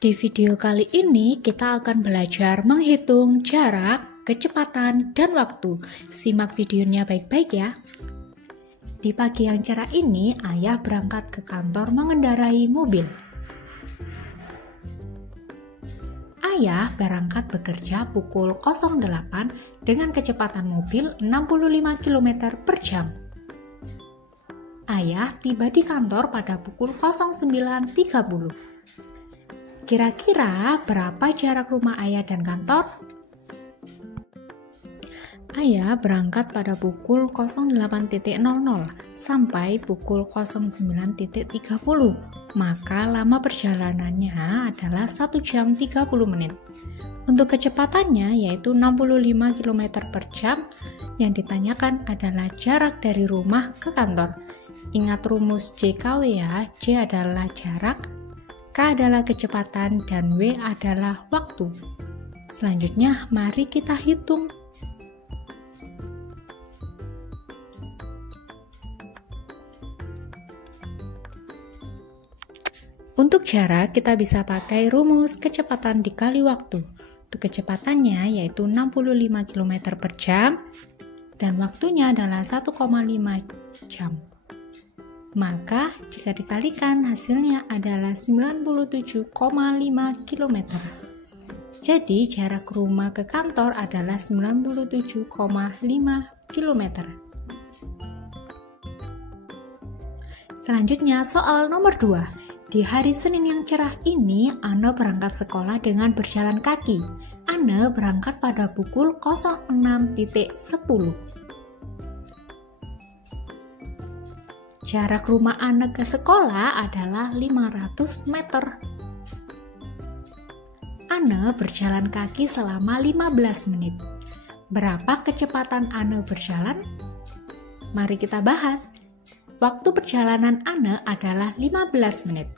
Di video kali ini kita akan belajar menghitung jarak, kecepatan, dan waktu. Simak videonya baik-baik ya. Di pagi yang cerah ini, ayah berangkat ke kantor mengendarai mobil. Ayah berangkat bekerja pukul 08 dengan kecepatan mobil 65 km per jam. Ayah tiba di kantor pada pukul 09.30. Kira-kira berapa jarak rumah ayah dan kantor? Ayah berangkat pada pukul 08.00 sampai pukul 09.30. Maka lama perjalanannya adalah 1 jam 30 menit. Untuk kecepatannya yaitu 65 km per jam. Yang ditanyakan adalah jarak dari rumah ke kantor. Ingat rumus JKW ya, J adalah jarak, K adalah kecepatan, dan W adalah waktu. Selanjutnya, mari kita hitung. Untuk jarak, kita bisa pakai rumus kecepatan dikali waktu. Untuk kecepatannya yaitu 65 km per jam, dan waktunya adalah 1,5 jam. Maka, jika dikalikan, hasilnya adalah 97,5 km. Jadi, jarak rumah ke kantor adalah 97,5 km. Selanjutnya, soal nomor 2. Di hari Senin yang cerah ini, Anne berangkat sekolah dengan berjalan kaki. Anne berangkat pada pukul 06.10. Jarak rumah Anne ke sekolah adalah 500 meter. Anne berjalan kaki selama 15 menit. Berapa kecepatan Anne berjalan? Mari kita bahas. Waktu perjalanan Anne adalah 15 menit.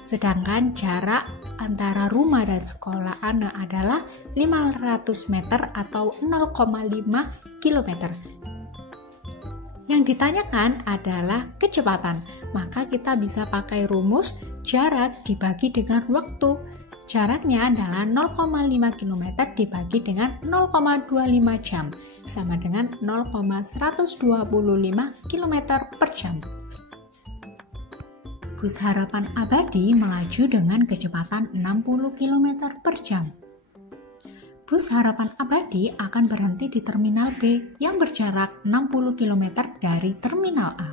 Sedangkan jarak antara rumah dan sekolah Anne adalah 500 meter atau 0,5 km. Yang ditanyakan adalah kecepatan, maka kita bisa pakai rumus jarak dibagi dengan waktu. Jaraknya adalah 0,5 km dibagi dengan 0,25 jam, sama dengan 0,125 km per jam. Bus Harapan Abadi melaju dengan kecepatan 60 km per jam. Bus Harapan Abadi akan berhenti di Terminal B yang berjarak 60 km dari Terminal A.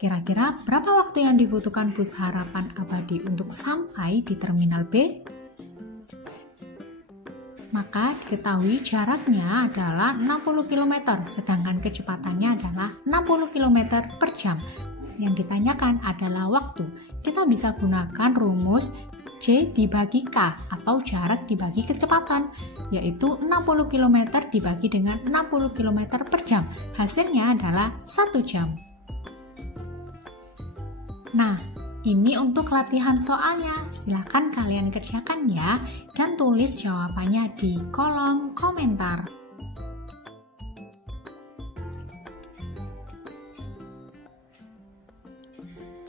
Kira-kira berapa waktu yang dibutuhkan Bus Harapan Abadi untuk sampai di Terminal B? Maka diketahui jaraknya adalah 60 km, sedangkan kecepatannya adalah 60 km per jam. Yang ditanyakan adalah waktu. Kita bisa gunakan rumus J dibagi K atau jarak dibagi kecepatan, yaitu 60 km dibagi dengan 60 km per jam. Hasilnya adalah 1 jam. Nah, ini untuk latihan soalnya. Silakan kalian kerjakan ya, dan tulis jawabannya di kolom komentar.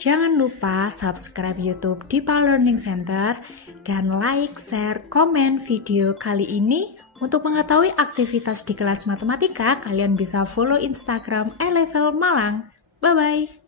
Jangan lupa subscribe YouTube Dipa Learning Center dan like, share, komen video kali ini. Untuk mengetahui aktivitas di kelas matematika, kalian bisa follow Instagram @level Malang. Bye-bye.